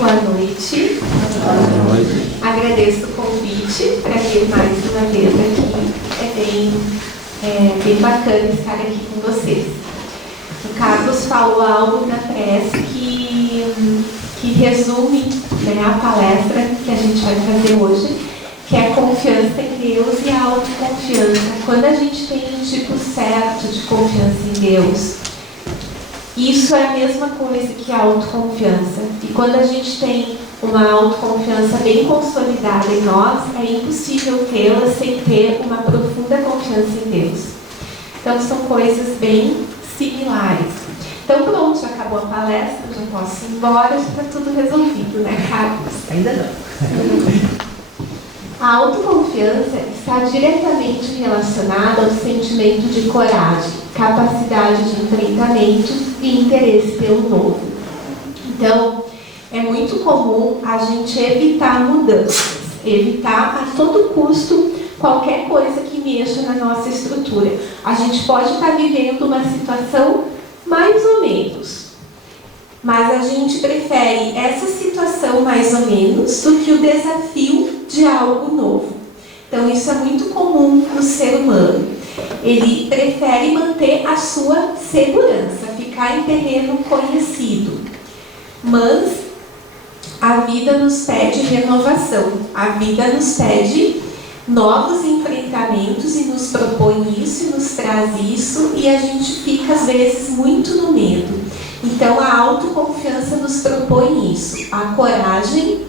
Boa noite. Boa noite. Agradeço o convite para vir mais uma vez aqui. É bem bacana estar aqui com vocês. O Carlos falou algo na prece que resume, né, a palestra que a gente vai fazer hoje, que é a confiança em Deus e a autoconfiança. Quando a gente tem um tipo certo de confiança em Deus, isso é a mesma coisa que a autoconfiança. E quando a gente tem uma autoconfiança bem consolidada em nós, é impossível tê-la sem ter uma profunda confiança em Deus. Então são coisas bem similares. Então pronto, já acabou a palestra, já posso ir embora, já está tudo resolvido, né, Carlos? Ainda não. A autoconfiança está diretamente relacionada ao sentimento de coragem, capacidade de enfrentamento e interesse pelo novo. Então, é muito comum a gente evitar mudanças, evitar a todo custo qualquer coisa que mexa na nossa estrutura. A gente pode estar vivendo uma situação mais ou menos, mas a gente prefere essa situação mais ou menos do que o desafio de algo novo. Então isso é muito comum no ser humano. Ele prefere manter a sua segurança, ficar em terreno conhecido. Mas a vida nos pede renovação, a vida nos pede novos enfrentamentos e nos propõe isso e nos traz isso, e a gente fica às vezes muito no medo. Então a autoconfiança nos propõe isso, a coragem,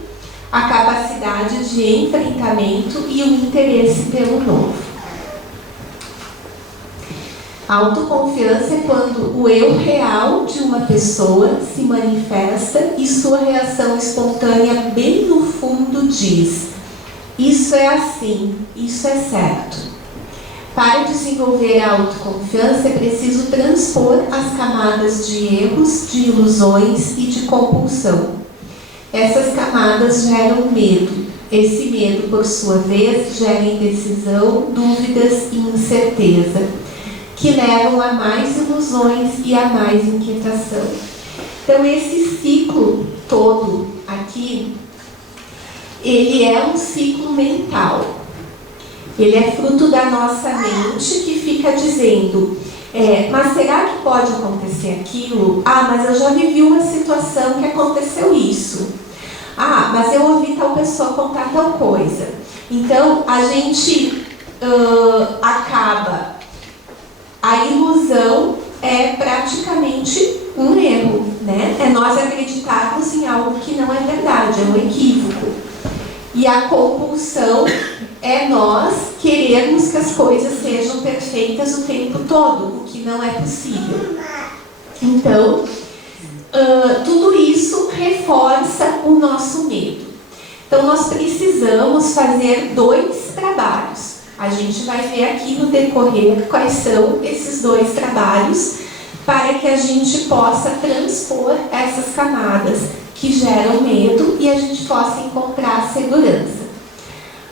a capacidade de enfrentamento e o interesse pelo novo. A autoconfiança é quando o eu real de uma pessoa se manifesta e sua reação espontânea bem no fundo diz: isso é assim, isso é certo. Para desenvolver a autoconfiança é preciso transpor as camadas de erros, de ilusões e de compulsão. Essas camadas geram medo. Esse medo, por sua vez, gera indecisão, dúvidas e incerteza, que levam a mais ilusões e a mais inquietação. Então, esse ciclo todo aqui, ele é um ciclo mental. Ele é fruto da nossa mente que fica dizendo: mas será que pode acontecer aquilo? Ah, mas eu já vivi uma situação que aconteceu isso. Ah, mas eu ouvi tal pessoa contar tal coisa. Então, a gente acaba... A ilusão é praticamente um erro, né? É nós acreditarmos em algo que não é verdade, é um equívoco. E a compulsão é nós querermos que as coisas sejam perfeitas o tempo todo, o que não é possível. Então, tudo isso reforça o nosso medo. Então, nós precisamos fazer 2 trabalhos. A gente vai ver aqui no decorrer quais são esses 2 trabalhos para que a gente possa transpor essas camadas que geram medo e a gente possa encontrar segurança.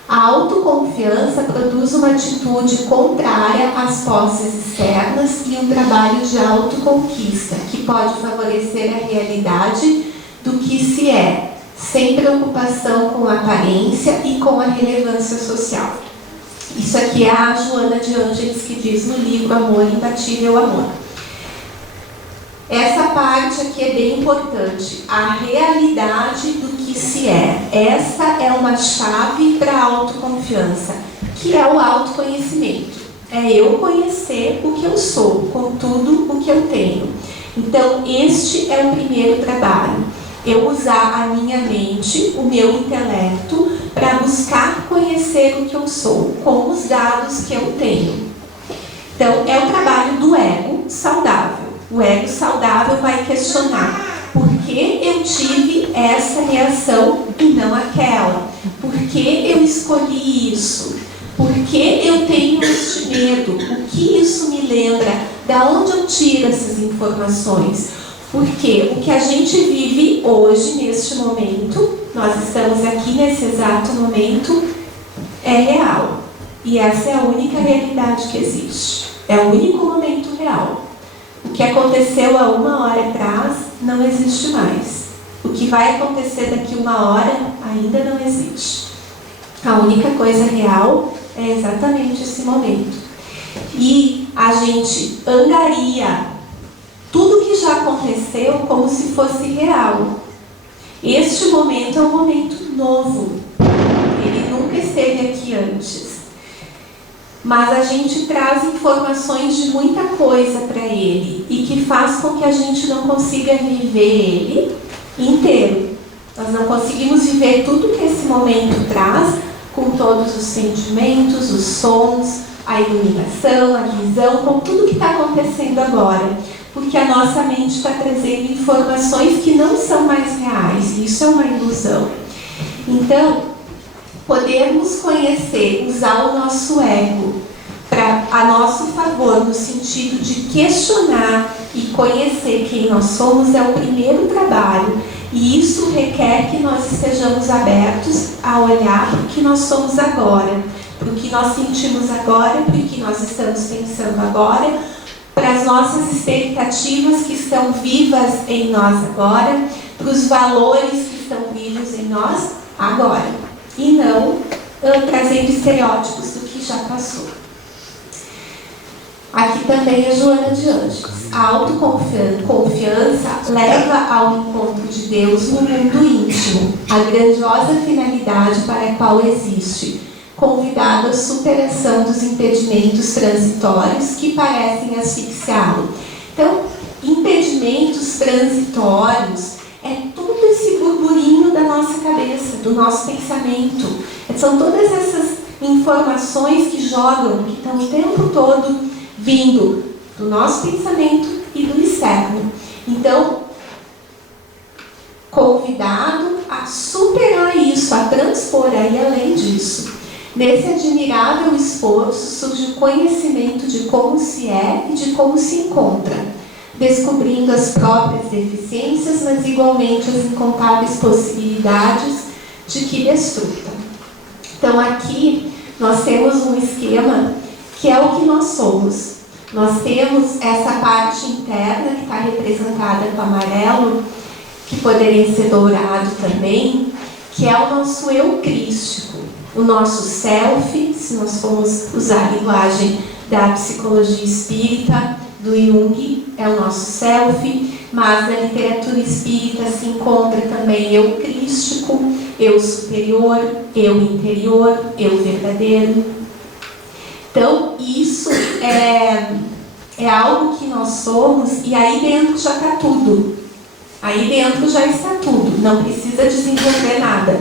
A autoconfiança produz uma atitude contrária às posses externas e um trabalho de autoconquista que pode favorecer a realidade do que se é, sem preocupação com a aparência e com a relevância social. Isso aqui é a Joana de Ângeles que diz no livro Amor, Imbatível Amor. Essa parte aqui é bem importante, a realidade do que se é. Essa é uma chave para a autoconfiança, que é o autoconhecimento. É eu conhecer o que eu sou, com tudo o que eu tenho. Então, este é o primeiro trabalho. Eu usar a minha mente, o meu intelecto, para buscar conhecer o que eu sou, com os dados que eu tenho. Então, é o trabalho do ego saudável. O ego saudável vai questionar: por que eu tive essa reação e não aquela? Por que eu escolhi isso? Por que eu tenho este medo? O que isso me lembra? Da onde eu tiro essas informações? Porque o que a gente vive hoje, neste momento, nós estamos aqui nesse exato momento, é real. E essa é a única realidade que existe. É o único momento real. O que aconteceu há 1 hora atrás não existe mais. O que vai acontecer daqui 1 hora ainda não existe. A única coisa real é exatamente esse momento. E a gente angaria tudo que já aconteceu como se fosse real. Este momento é um momento novo. Ele nunca esteve aqui antes. Mas a gente traz informações de muita coisa para ele e que faz com que a gente não consiga viver ele inteiro. Nós não conseguimos viver tudo que esse momento traz, com todos os sentimentos, os sons, a iluminação, a visão, com tudo que está acontecendo agora. Porque a nossa mente está trazendo informações que não são mais reais. Isso é uma ilusão. Então, podermos conhecer, usar o nosso ego a nosso favor, no sentido de questionar e conhecer quem nós somos, é o primeiro trabalho. E isso requer que nós estejamos abertos a olhar para o que nós somos agora, para o que nós sentimos agora, para o que nós estamos pensando agora, para as nossas expectativas que estão vivas em nós agora, para os valores que estão vivos em nós agora. E não trazendo estereótipos do que já passou. Aqui também é Joana de Ângeles. A autoconfiança leva ao encontro de Deus no mundo íntimo, a grandiosa finalidade para a qual existe, convidado à superação dos impedimentos transitórios que parecem asfixiá-lo. Então, impedimentos transitórios é todo esse burburinho da nossa cabeça, do nosso pensamento. São todas essas informações que jogam, que estão o tempo todo vindo do nosso pensamento e do externo. Então, convidado a superar isso, a transpor aí além disso. Nesse admirável esforço surge o conhecimento de como se é e de como se encontra, descobrindo as próprias deficiências, mas igualmente as incontáveis possibilidades de que desfruta. Então aqui nós temos um esquema que é o que nós somos. Nós temos essa parte interna que está representada com amarelo, que poderia ser dourado também, que é o nosso eu crístico, o nosso self, se nós formos usar a linguagem da psicologia espírita, do Jung, é o nosso self, mas na literatura espírita se encontra também eu crístico, eu superior, eu interior, eu verdadeiro. Então, isso é algo que nós somos, e aí dentro já está tudo. Aí dentro já está tudo, não precisa desenvolver nada.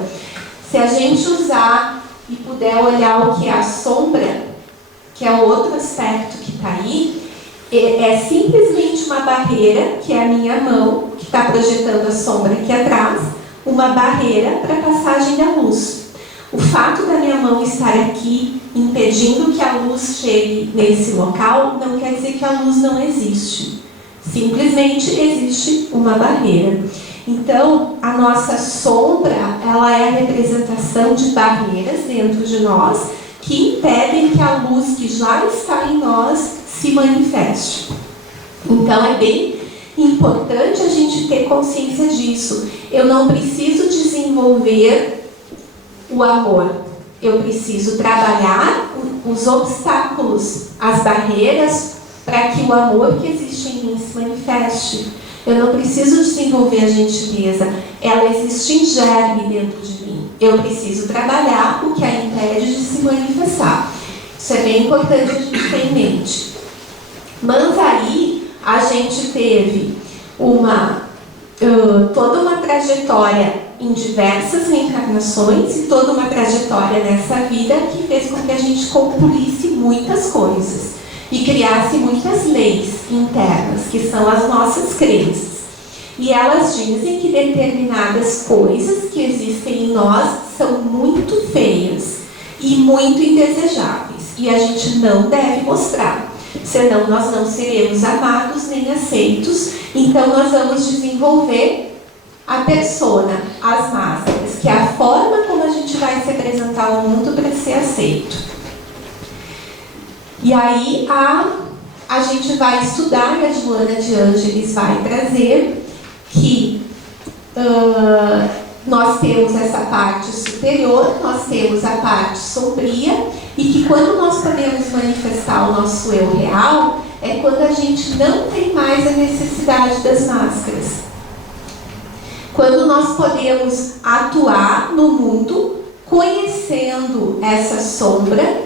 Se a gente usar e puder olhar o que é a sombra, que é o outro aspecto que está aí, é simplesmente uma barreira, que é a minha mão, que está projetando a sombra aqui atrás, uma barreira para a passagem da luz. O fato da minha mão estar aqui, impedindo que a luz chegue nesse local, não quer dizer que a luz não existe. Simplesmente existe uma barreira. Então, a nossa sombra, ela é a representação de barreiras dentro de nós que impedem que a luz que já está em nós se manifeste. Então, é bem importante a gente ter consciência disso. Eu não preciso desenvolver o amor. Eu preciso trabalhar os obstáculos, as barreiras, para que o amor que existe em mim se manifeste. Eu não preciso desenvolver a gentileza. Ela existe em germe dentro de mim. Eu preciso trabalhar o que a impede de se manifestar. Isso é bem importante a gente ter em mente. Mas aí a gente teve toda uma trajetória em diversas reencarnações e toda uma trajetória nessa vida que fez com que a gente concluísse muitas coisas e criasse muitas leis internas, que são as nossas crenças. E elas dizem que determinadas coisas que existem em nós são muito feias e muito indesejáveis, e a gente não deve mostrar, senão nós não seremos amados nem aceitos. Então nós vamos desenvolver a persona, as máscaras, que é a forma como a gente vai se apresentar ao mundo para ser aceito. E aí a gente vai estudar, e a Joana de Ângeles vai trazer que nós temos essa parte superior, nós temos a parte sombria, e que quando nós podemos manifestar o nosso eu real, é quando a gente não tem mais a necessidade das máscaras. Quando nós podemos atuar no mundo conhecendo essa sombra,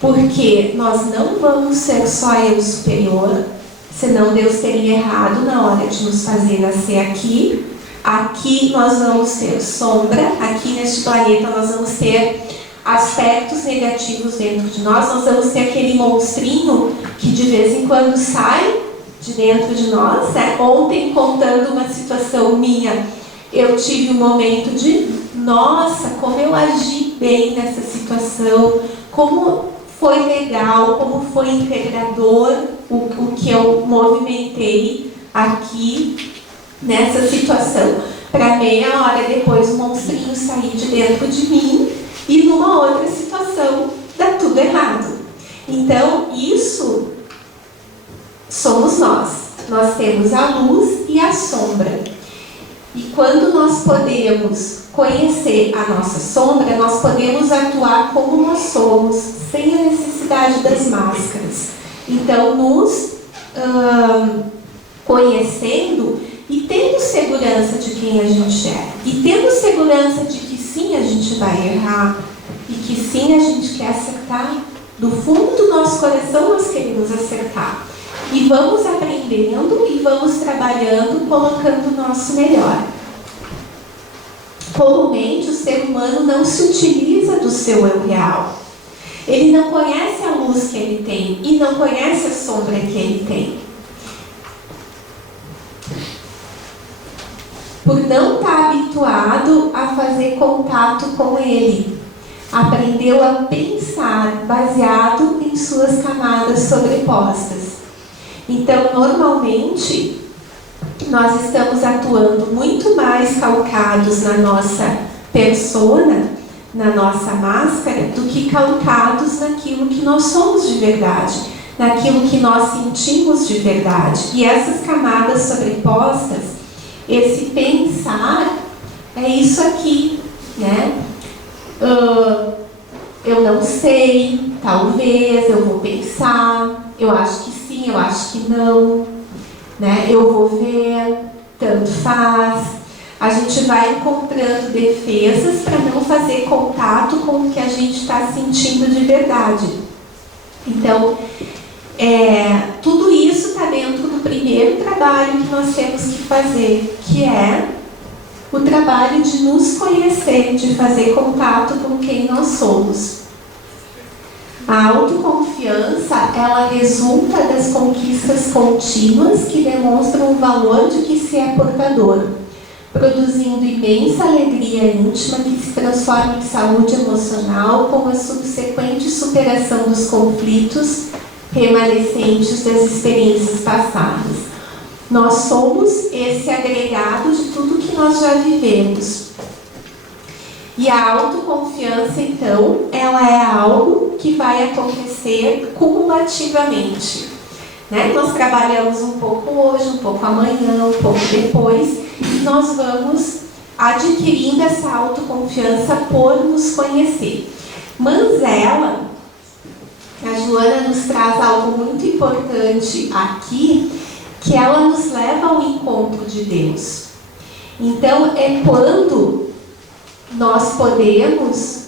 porque nós não vamos ser só eu superior, senão Deus teria errado na hora de nos fazer nascer aqui. Aqui nós vamos ter sombra, aqui neste planeta nós vamos ter aspectos negativos dentro de nós, nós vamos ter aquele monstrinho que de vez em quando sai de dentro de nós, né? Ontem, contando uma situação minha, eu tive um momento de, nossa, como eu agi bem nessa situação, como foi legal, como foi integrador o que eu movimentei aqui nessa situação. Para meia hora depois o monstrinho sair de dentro de mim e numa outra situação dá tudo errado. Então isso somos nós. Nós temos a luz e a sombra. E quando nós podemos conhecer a nossa sombra, nós podemos atuar como nós somos, sem a necessidade das máscaras. Então, nos conhecendo e tendo segurança de quem a gente é, e tendo segurança de que sim, a gente vai errar, e que sim, a gente quer acertar, do fundo do nosso coração nós queremos acertar. E vamos aprendendo e vamos trabalhando, colocando o nosso melhor. Comumente, o ser humano não se utiliza do seu eu real. Ele não conhece a luz que ele tem e não conhece a sombra que ele tem. Por não estar habituado a fazer contato com ele. Aprendeu a pensar baseado em suas camadas sobrepostas. Então, normalmente, nós estamos atuando muito mais calcados na nossa persona, na nossa máscara, do que calcados naquilo que nós somos de verdade, naquilo que nós sentimos de verdade. E essas camadas sobrepostas, esse pensar, é isso aqui, né? Eu não sei, talvez, eu vou pensar, eu acho que sim, eu acho que não, né? Eu vou ver, tanto faz. A gente vai encontrando defesas para não fazer contato com o que a gente está sentindo de verdade. Então, tudo isso está dentro do primeiro trabalho que nós temos que fazer, que é o trabalho de nos conhecer, de fazer contato com quem nós somos. A autoconfiança, ela resulta das conquistas contínuas que demonstram o valor de que se é portador, produzindo imensa alegria íntima que se transforma em saúde emocional com a subsequente superação dos conflitos remanescentes das experiências passadas. Nós somos esse agregado de tudo que nós já vivemos. E a autoconfiança, então, ela é algo que vai acontecer cumulativamente. Né? Nós trabalhamos um pouco hoje, um pouco amanhã, um pouco depois, e nós vamos adquirindo essa autoconfiança por nos conhecer. Mas a Joana nos traz algo muito importante aqui, que ela nos leva ao encontro de Deus. Então, é quando nós podemos,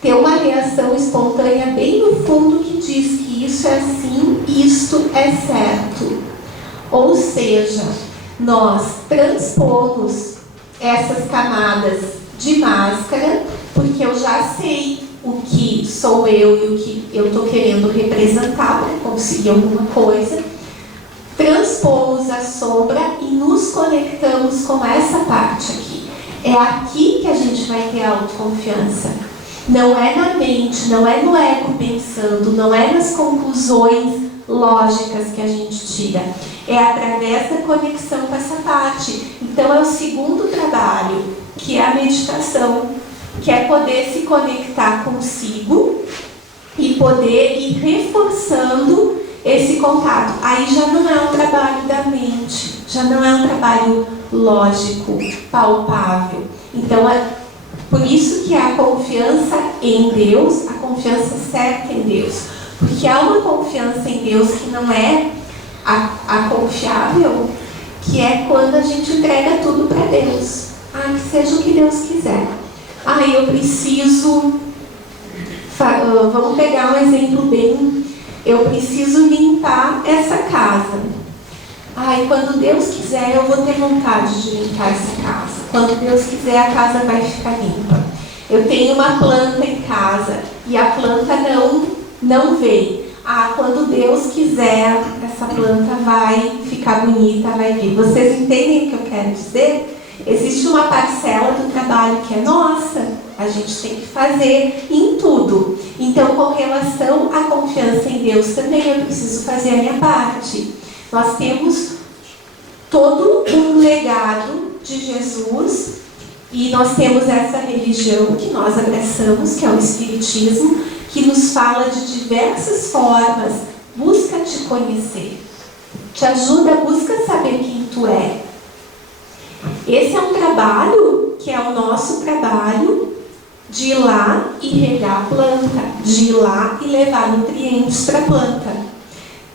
ter uma reação espontânea bem no fundo que diz que isso é assim, isto é certo. Ou seja, nós transpomos essas camadas de máscara, porque eu já sei o que sou eu e o que eu estou querendo representar para conseguir alguma coisa. Transpomos a sombra e nos conectamos com essa parte aqui. É aqui que a gente vai ter autoconfiança. Não é na mente, não é no ego pensando, não é nas conclusões lógicas que a gente tira. É através da conexão com essa parte. Então é o segundo trabalho, que é a meditação, que é poder se conectar consigo e poder ir reforçando esse contato. Aí já não é um trabalho da mente, já não é um trabalho lógico, palpável. Então, por isso que a confiança em Deus, a confiança certa em Deus. Porque há uma confiança em Deus que não é a confiável, que é quando a gente entrega tudo para Deus. Que seja o que Deus quiser. Eu preciso... Vamos pegar um exemplo bem... Eu preciso limpar essa casa. Quando Deus quiser, eu vou ter vontade de limpar essa casa. Quando Deus quiser, a casa vai ficar limpa. Eu tenho uma planta em casa e a planta não veio. Quando Deus quiser, essa planta vai ficar bonita, vai vir. Vocês entendem o que eu quero dizer? Existe uma parcela do trabalho que é nossa. A gente tem que fazer em tudo. Então, com relação à confiança em Deus também, eu preciso fazer a minha parte. Nós temos todo um legado de Jesus e nós temos essa religião que nós abraçamos, que é o Espiritismo, que nos fala de diversas formas. Busca te conhecer, te ajuda, busca saber quem tu é. Esse é um trabalho que é o nosso trabalho de ir lá e regar a planta, de ir lá e levar nutrientes para a planta,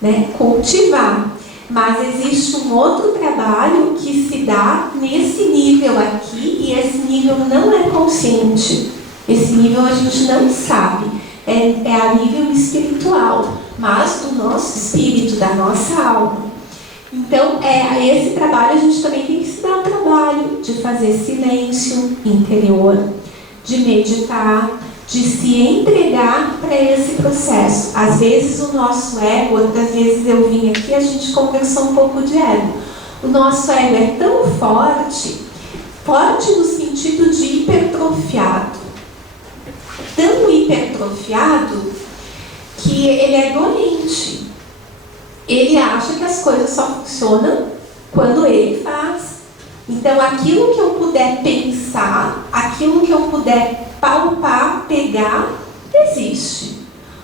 né? Cultivar. Mas existe um outro trabalho que se dá nesse nível aqui, e esse nível não é consciente. Esse nível a gente não sabe. É a nível espiritual, mas do nosso espírito, da nossa alma. Então, esse trabalho a gente também tem que se dar o trabalho de fazer silêncio interior, de meditar, de se entregar para esse processo. Às vezes o nosso ego, outras vezes eu vim aqui, a gente conversou um pouco de ego. O nosso ego é tão forte no sentido de hipertrofiado. Tão hipertrofiado que ele é doente. Ele acha que as coisas só funcionam quando ele faz. Então, aquilo que eu puder pensar, aquilo que eu puder palpar, pegar, existe.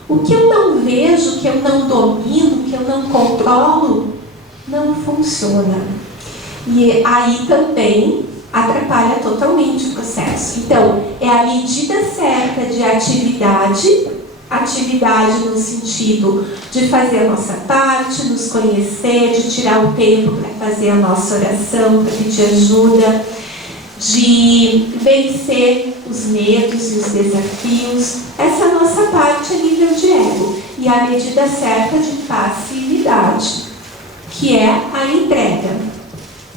O que eu não vejo, que eu não domino, que eu não controlo, não funciona. E aí também atrapalha totalmente o processo. Então, é a medida certa de atividade no sentido de fazer a nossa parte, nos conhecer, de tirar o tempo para fazer a nossa oração, para pedir ajuda, de vencer os medos e os desafios. Essa é a nossa parte a nível de ego. E a medida certa de passividade, que é a entrega,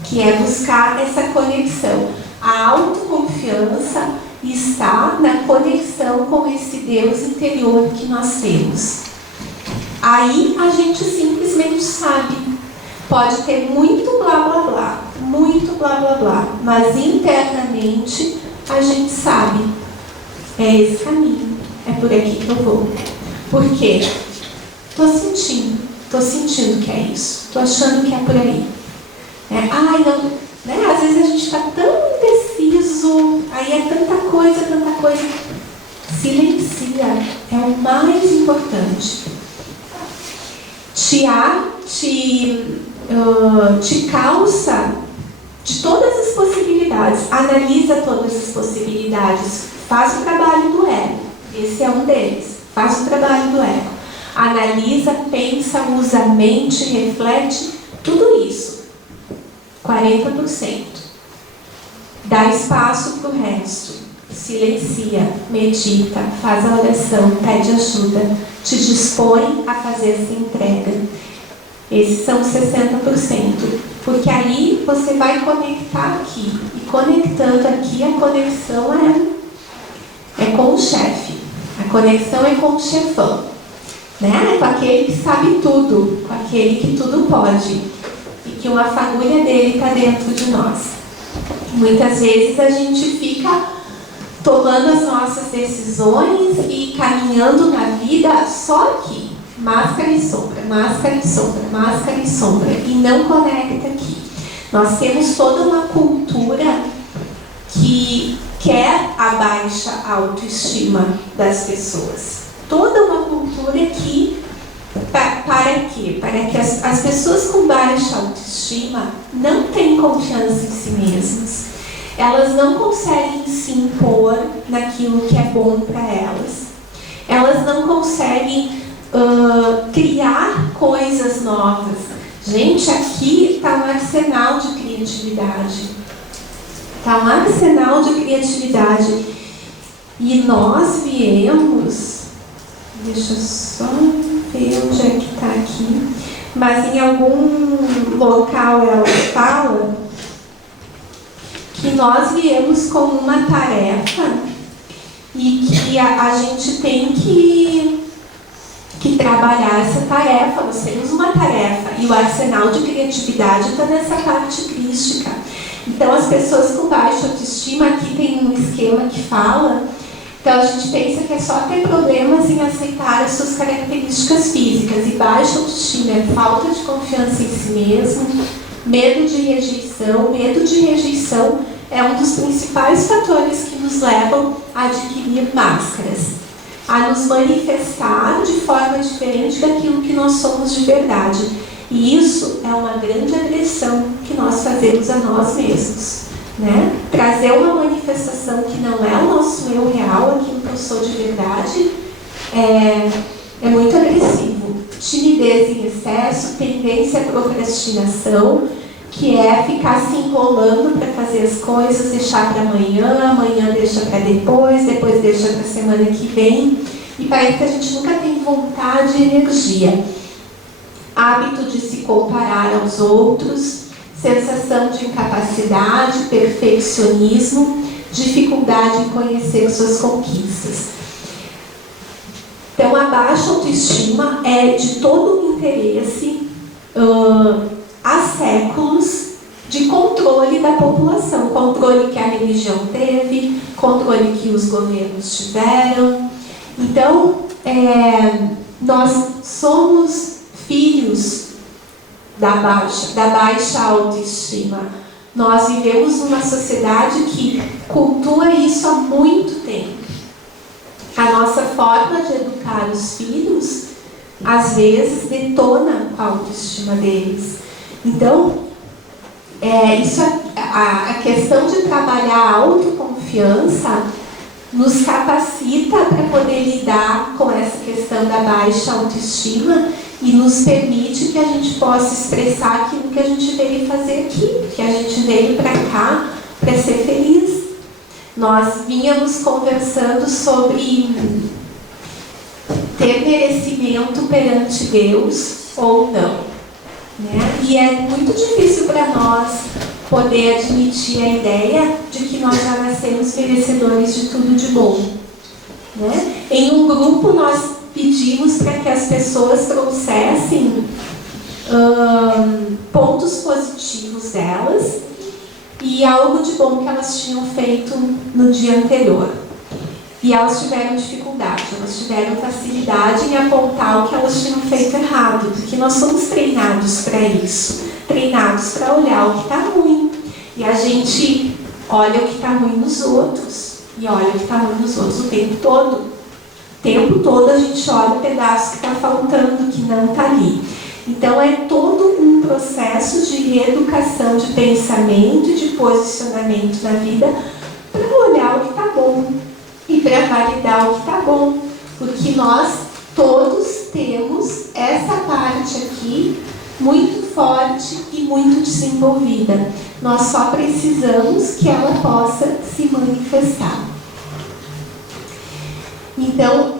que é buscar essa conexão. A autoconfiança está na conexão com esse Deus interior que nós temos. Aí a gente simplesmente sabe. Pode ter muito blá blá blá, muito blá blá blá, mas internamente a gente sabe. É esse caminho, é por aqui que eu vou. Por quê? Estou sentindo que é isso, estou achando que é por aí. Não, né? Às vezes a gente está tão indeciso, aí é tanta coisa. Silencia, é o mais importante. Te calça de todas as possibilidades, analisa todas as possibilidades, faz o trabalho do ego, esse é um deles, faz o trabalho do ego, analisa, pensa, usa a mente, reflete, tudo isso, 40%, dá espaço para o resto, silencia, medita, faz a oração, pede ajuda, te dispõe a fazer essa entrega. Esses são 60%, porque aí você vai conectar aqui, e conectando aqui, a conexão é com o chefe, a conexão é com o chefão, né? Com aquele que sabe tudo, com aquele que tudo pode, e que uma fagulha dele está dentro de nós. Muitas vezes a gente fica tomando as nossas decisões e caminhando na vida só aqui. Máscara e sombra, máscara e sombra, máscara e sombra, e não conecta aqui. Nós temos toda uma cultura que quer a baixa autoestima das pessoas. Toda uma cultura que para quê? Para que as pessoas com baixa autoestima não têm confiança em si mesmas. Elas não conseguem se impor naquilo que é bom para elas. Elas não conseguem criar coisas novas. Gente, aqui está um arsenal de criatividade. Está um arsenal de criatividade. E nós viemos... Deixa eu só ver onde é que está aqui. Mas em algum local ela fala que nós viemos com uma tarefa e que a gente tem que trabalhar essa tarefa. Nós temos uma tarefa e o arsenal de criatividade está nessa parte crística. Então, as pessoas com baixa autoestima, aqui tem um esquema que fala, então a gente pensa que é só ter problemas em aceitar as suas características físicas, e baixa autoestima é falta de confiança em si mesmo, medo de rejeição. Medo de rejeição é um dos principais fatores que nos levam a adquirir máscaras, a nos manifestar de forma diferente daquilo que nós somos de verdade. E isso é uma grande agressão que nós fazemos a nós mesmos, né? Trazer uma manifestação que não é o nosso eu real, aquilo que eu sou de verdade, é muito agressivo. Timidez em excesso, tendência à procrastinação, que é ficar se enrolando para fazer as coisas, deixar para amanhã deixa para depois deixa para a semana que vem, e parece que a gente nunca tem vontade e energia. Hábito de se comparar aos outros, sensação de incapacidade, perfeccionismo, dificuldade em conhecer suas conquistas. Então, a baixa autoestima é de todo o interesse há séculos de controle da população, controle que a religião teve, controle que os governos tiveram. Então, nós somos filhos da baixa autoestima. Nós vivemos numa sociedade que cultua isso há muito tempo. A nossa forma de educar os filhos, às vezes, detona a autoestima deles. Então, a questão de trabalhar a autoconfiança nos capacita para poder lidar com essa questão da baixa autoestima e nos permite que a gente possa expressar aquilo que a gente veio fazer aqui, que a gente veio para cá para ser feliz. Nós vínhamos conversando sobre ter merecimento perante Deus ou não, né? E é muito difícil para nós poder admitir a ideia de que nós já nascemos merecedores de tudo de bom, né? Em um grupo nós pedimos para que as pessoas trouxessem pontos positivos delas e algo de bom que elas tinham feito no dia anterior. E elas tiveram dificuldade, elas tiveram facilidade em apontar o que elas tinham feito errado, porque nós somos treinados para isso, treinados para olhar o que está ruim. E a gente olha o que está ruim nos outros, e olha o que está ruim nos outros o tempo todo. O tempo todo a gente olha o pedaço que está faltando, que não está ali. Então é todo um processo de reeducação de pensamento e de posicionamento na vida para olhar o que está bom e para validar o que está bom, porque nós todos temos essa parte aqui muito forte e muito desenvolvida. Nós só precisamos que ela possa se manifestar. Então,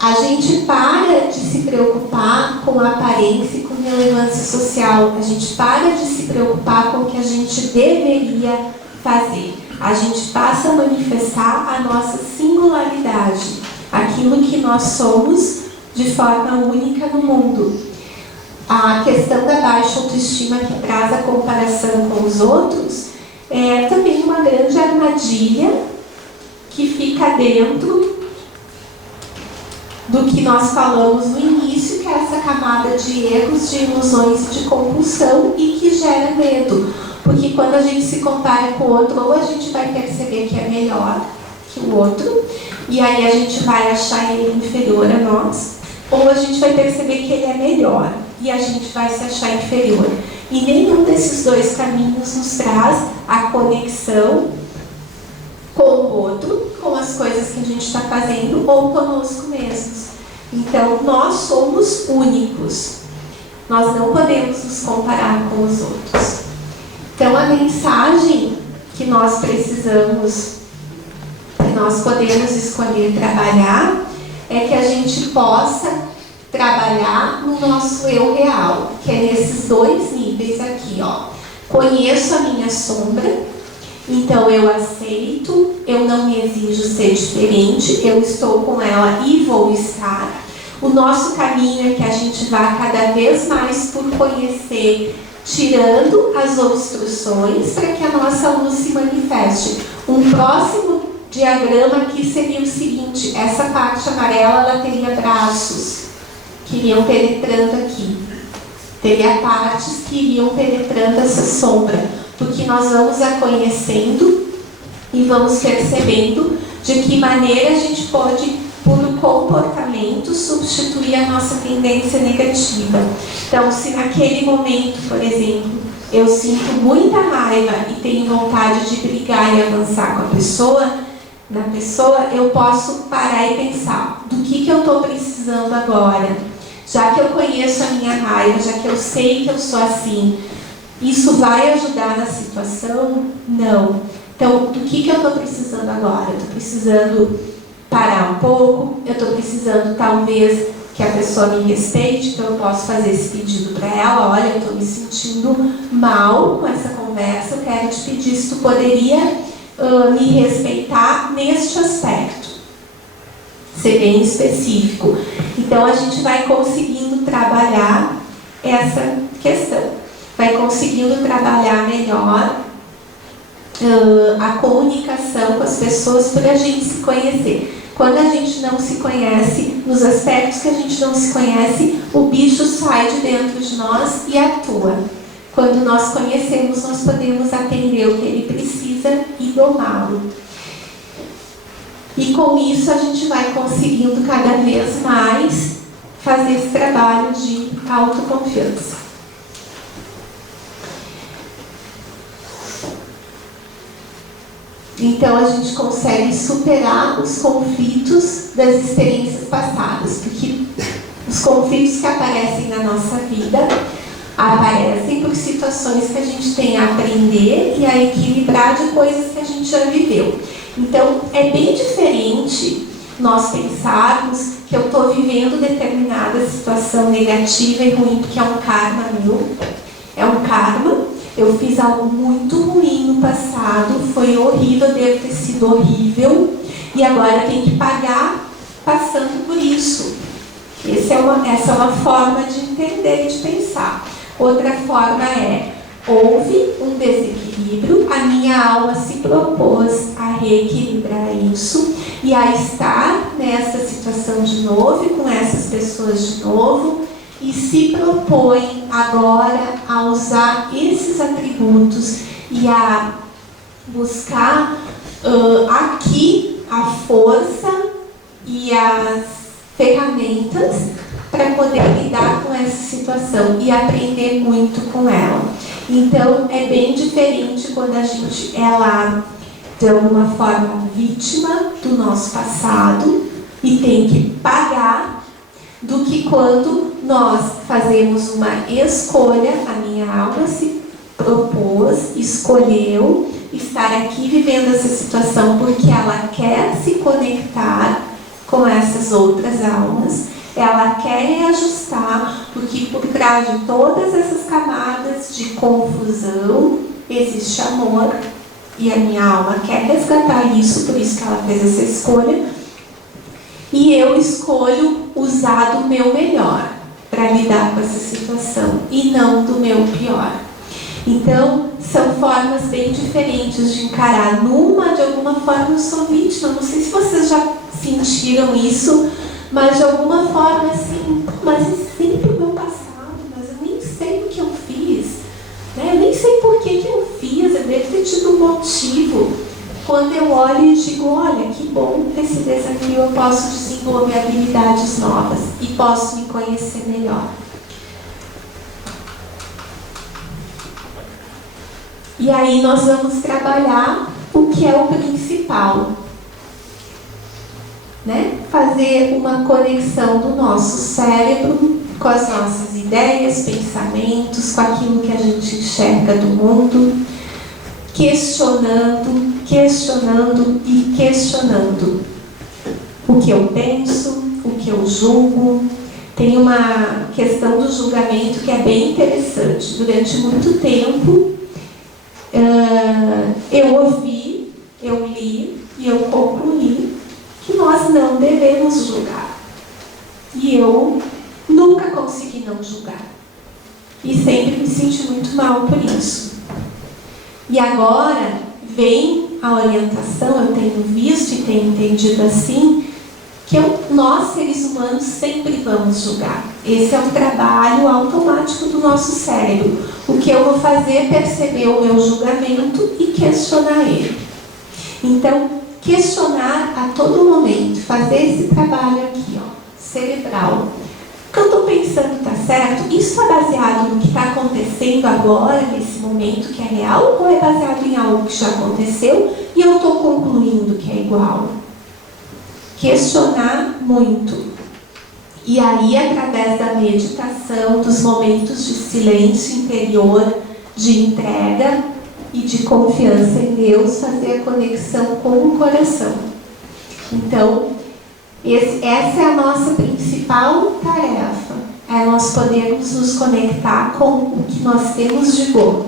a gente para de se preocupar com a aparência e com a relevância social. A gente para de se preocupar com o que a gente deveria fazer. A gente passa a manifestar a nossa singularidade, aquilo que nós somos de forma única no mundo. A questão da baixa autoestima, que traz a comparação com os outros, é também uma grande armadilha que fica dentro do que nós falamos no início, que é essa camada de erros, de ilusões e de compulsão, e que gera medo. Porque quando a gente se compara com o outro, ou a gente vai perceber que é melhor que o outro, e aí a gente vai achar ele inferior a nós, ou a gente vai perceber que ele é melhor e a gente vai se achar inferior. E nenhum desses dois caminhos nos traz a conexão com o outro, com as coisas que a gente está fazendo ou conosco mesmos. Então, nós somos únicos. Nós não podemos nos comparar com os outros. Então, a mensagem que nós precisamos, que nós podemos escolher trabalhar, é que a gente possa trabalhar no nosso eu real, que é nesses dois níveis aqui, ó. Conheço a minha sombra, então eu aceito, eu não me exijo ser diferente, eu estou com ela e vou estar. O nosso caminho é que a gente vá cada vez mais por conhecer, tirando as obstruções para que a nossa luz se manifeste. Um próximo diagrama aqui seria o seguinte: essa parte amarela ela teria braços que iriam penetrando aqui, teria partes que iriam penetrando essa sombra, porque nós vamos a conhecendo e vamos percebendo de que maneira a gente pode, por comportamento, substituir a nossa tendência negativa. Então, se naquele momento, por exemplo, eu sinto muita raiva e tenho vontade de brigar e avançar com a pessoa, eu posso parar e pensar, do que eu estou precisando agora? Já que eu conheço a minha raiva, já que eu sei que eu sou assim, isso vai ajudar na situação? Não. Então, do que eu estou precisando agora? Eu estou precisando parar um pouco, eu estou precisando talvez que a pessoa me respeite, então eu posso fazer esse pedido para ela: olha, eu estou me sentindo mal com essa conversa, eu quero te pedir se tu poderia me respeitar neste aspecto. Ser bem específico. Então a gente vai conseguindo trabalhar essa questão, vai conseguindo trabalhar melhor a comunicação com as pessoas por a gente se conhecer. Quando a gente não se conhece, nos aspectos que a gente não se conhece, o bicho sai de dentro de nós e atua. Quando nós conhecemos, nós podemos atender o que ele precisa e domá-lo. E com isso a gente vai conseguindo cada vez mais fazer esse trabalho de autoconfiança. Então a gente consegue superar os conflitos das experiências passadas, porque os conflitos que aparecem na nossa vida aparecem por situações que a gente tem a aprender e a equilibrar de coisas que a gente já viveu. Então, é bem diferente nós pensarmos que eu estou vivendo determinada situação negativa e ruim, porque é um karma meu. É um karma. Eu fiz algo muito ruim no passado, foi horrível, deve ter sido horrível, e agora eu tenho que pagar passando por isso. Essa é uma forma de entender e de pensar. Outra forma é: houve um desequilíbrio, a minha alma se propôs a reequilibrar isso e a estar nessa situação de novo e com essas pessoas de novo, e se propõe agora a usar esses atributos e a buscar aqui a força e as ferramentas para poder lidar com essa situação e aprender muito com ela. Então, é bem diferente quando a gente é lá, de alguma forma, vítima do nosso passado e tem que pagar, do que quando nós fazemos uma escolha, a minha alma se propôs, escolheu estar aqui vivendo essa situação porque ela quer se conectar com essas outras almas. Ela quer reajustar, porque por trás de todas essas camadas de confusão existe amor, e a minha alma quer resgatar isso, por isso que ela fez essa escolha, e eu escolho usar do meu melhor para lidar com essa situação, e não do meu pior. Então, são formas bem diferentes de encarar. Numa, de alguma forma, eu sou vítima, não sei se vocês já sentiram isso, mas de alguma forma assim, mas é sempre o meu passado, mas eu nem sei o que eu fiz, né? Eu nem sei por que eu fiz, eu devo ter tido um motivo. quando eu olho e digo, olha, que bom esse desafio, eu posso desenvolver habilidades novas e posso me conhecer melhor. E aí nós vamos trabalhar o que é o principal, né? Fazer uma conexão do nosso cérebro com as nossas ideias, pensamentos, com aquilo que a gente enxerga do mundo, questionando e questionando o que eu penso, o que eu julgo. Tem uma questão do julgamento que é bem interessante. Durante muito tempo, eu ouvi, eu li e eu concluí que nós não devemos julgar. E eu nunca consegui não julgar. E sempre me senti muito mal por isso. E agora vem a orientação, eu tenho visto e tenho entendido assim, que nós, seres humanos, sempre vamos julgar. Esse é um trabalho automático do nosso cérebro. O que eu vou fazer é perceber o meu julgamento e questionar ele. Então, questionar a todo momento, fazer esse trabalho aqui, ó, cerebral. O que eu estou pensando está certo? Isso é baseado no que está acontecendo agora, nesse momento que é real, ou é baseado em algo que já aconteceu e eu estou concluindo que é igual? Questionar muito. E aí, através da meditação, dos momentos de silêncio interior, de entrega e de confiança em Deus, fazer a conexão com o coração. Então, essa é a nossa principal tarefa. É nós podermos nos conectar com o que nós temos de bom,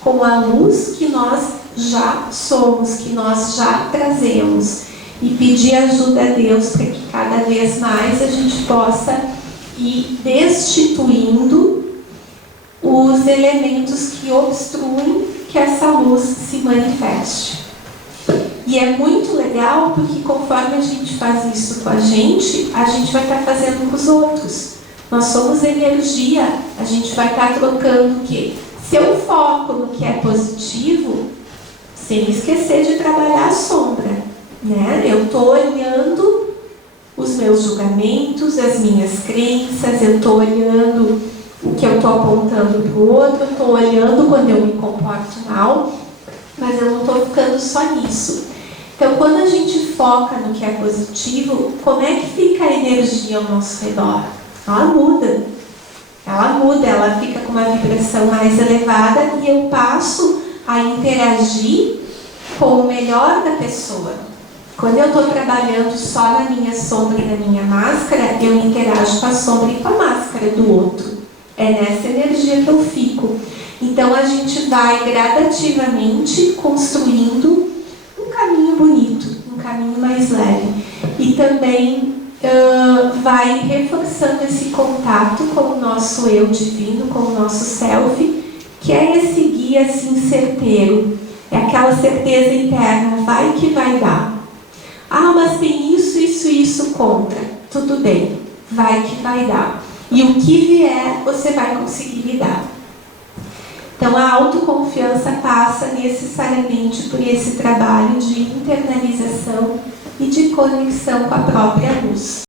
com a luz que nós já somos, que nós já trazemos. E pedir ajuda a Deus para que cada vez mais a gente possa ir destituindo os elementos que obstruem que essa luz se manifeste. E é muito legal porque conforme a gente faz isso com a gente vai estar fazendo com os outros. Nós somos energia, a gente vai estar trocando o quê? Se eu foco no que é positivo, sem esquecer de trabalhar a sombra. Né? Eu estou olhando os meus julgamentos, as minhas crenças, eu estou olhando o que eu estou apontando para o outro, eu estou olhando quando eu me comporto mal, mas eu não estou ficando só nisso. Então, quando a gente foca no que é positivo, como é que fica a energia ao nosso redor? Ela muda, ela fica com uma vibração mais elevada e eu passo a interagir com o melhor da pessoa. Quando eu estou trabalhando só na minha sombra e na minha máscara, eu interajo com a sombra e com a máscara do outro. É nessa energia que eu fico. Então, a gente vai gradativamente construindo um caminho bonito, um caminho mais leve. E também vai reforçando esse contato com o nosso eu divino, com o nosso self, que é esse guia assim certeiro. É aquela certeza interna, vai que vai dar. Ah, mas tem isso contra. Tudo bem, vai que vai dar. E o que vier, você vai conseguir lidar. Então, a autoconfiança passa necessariamente por esse trabalho de internalização e de conexão com a própria luz.